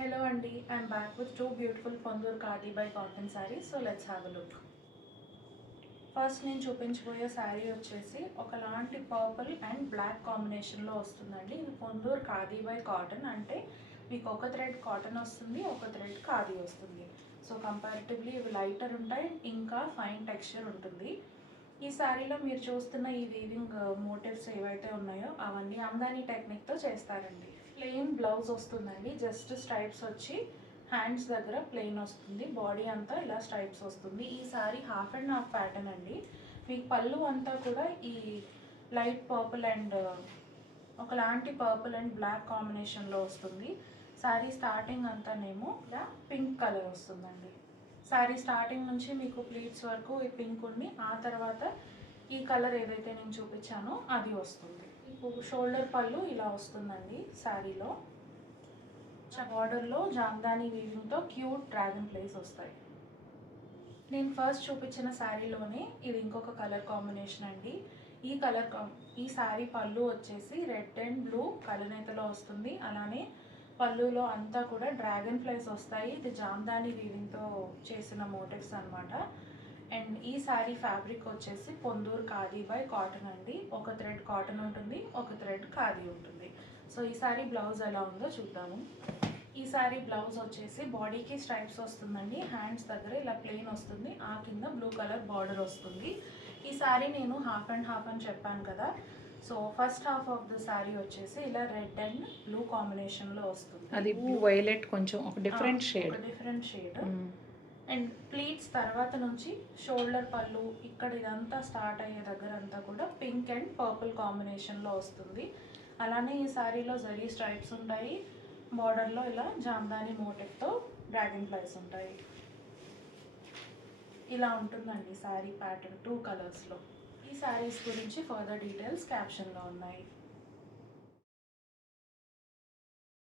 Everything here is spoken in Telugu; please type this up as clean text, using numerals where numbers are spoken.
Hello Andy, I'm back with two beautiful Pondur Khadi by cotton sarees. So let's have a look. First నేను చూపించబోయే శారీ వచ్చేసి ఒకలాంటి పర్పుల్ అండ్ బ్లాక్ కాంబినేషన్లో వస్తుందండి. ఇది పొందూర్ ఖాదీ బై కాటన్, అంటే మీకు ఒక థ్రెడ్ కాటన్ వస్తుంది, ఒక థ్రెడ్ ఖాదీ వస్తుంది. సో కంపారిటివ్లీ ఇవి లైటర్ ఉంటాయి, ఇంకా ఫైన్ టెక్స్చర్ ఉంటుంది. ఈ శారీలో మీరు చూస్తున్న ఈ వీవింగ్ మోటివ్స్ ఏవైతే ఉన్నాయో అవన్నీ ఆమ్దానీ టెక్నిక్తో చేస్తారండి. ప్లెయిన్ బ్లౌజ్ వస్తుందండి, జస్ట్ స్ట్రైప్స్ వచ్చి హ్యాండ్స్ దగ్గర ప్లెయిన్ వస్తుంది, బాడీ అంతా ఇలా స్ట్రైప్స్ వస్తుంది. ఈ sorry half and half pattern అండి. మీకు పళ్ళు అంతా కూడా ఈ లైట్ పర్పుల్ అండ్ ఒకలాంటి పర్పుల్ అండ్ బ్లాక్ కాంబినేషన్లో వస్తుంది. శారీ స్టార్టింగ్ అంతానేమో ఇలా పింక్ కలర్ వస్తుందండి. శారీ స్టార్టింగ్ నుంచి మీకు ప్లీట్స్ వరకు ఈ పింక్ ఉంది, ఆ తర్వాత ఈ కలర్ ఏదైతే నేను చూపించానో అది వస్తుంది. మీకు షోల్డర్ పళ్ళు ఇలా వస్తుందండి. శారీలో బార్డర్లో జామ్దానీ వీవింగ్తో క్యూట్ డ్రాగన్ ప్లేస్ వస్తాయి. నేను ఫస్ట్ చూపించిన శారీలోనే ఇది ఇంకొక కలర్ కాంబినేషన్ అండి. ఈ శారీ పళ్ళు వచ్చేసి రెడ్ అండ్ బ్లూ కలనేతలో వస్తుంది. అలానే పళ్ళులో అంతా కూడా డ్రాగన్ ఫ్లైస్ వస్తాయి. ఇది జామ్దానీ వీవింగ్తో చేసిన మోటివ్స్ అనమాట. అండ్ ఈ శారీ ఫ్యాబ్రిక్ వచ్చేసి పొందూర్ ఖాదీ బై కాటన్ అండి. ఒక థ్రెడ్ కాటన్ ఉంటుంది, ఒక థ్రెడ్ ఖాదీ ఉంటుంది. సో ఈ శారీ బ్లౌజ్ ఎలా ఉందో చూద్దాము. ఈ శారీ బ్లౌజ్ వచ్చేసి బాడీకి స్ట్రైప్స్ వస్తుందండి, హ్యాండ్స్ దగ్గర ఇలా ప్లెయిన్ వస్తుంది, ఆ కింద బ్లూ కలర్ బార్డర్ వస్తుంది. ఈ శారీ నేను హాఫ్ అండ్ హాఫ్ అని చెప్పాను కదా. So first half of the sari వచ్చేసి ఇలా రెడ్ అండ్ బ్లూ కాంబినేషన్లో వస్తుంది. అది బ్లూ వైలెట్, కొంచెం ఒక డిఫరెంట్ షేడ్. అండ్ ప్లీట్స్ తర్వాత నుంచి షోల్డర్ పళ్ళు ఇక్కడ ఇదంతా స్టార్ట్ అయ్యే దగ్గర అంతా కూడా పింక్ అండ్ పర్పుల్ కాంబినేషన్లో వస్తుంది. అలానే ఈ శారీలో జరీ స్ట్రైప్స్ ఉంటాయి, బార్డర్లో ఇలా జామ్దానీ మోటివ్తో డ్రాగన్ ఫ్లైస్ ఉంటాయి. ఇలా ఉంటుందండి శారీ ప్యాటర్న్ 2 కలర్స్లో. ఈ శారీస్ గురించి ఫర్దర్ డీటెయిల్స్ క్యాప్షన్లో ఉన్నాయి.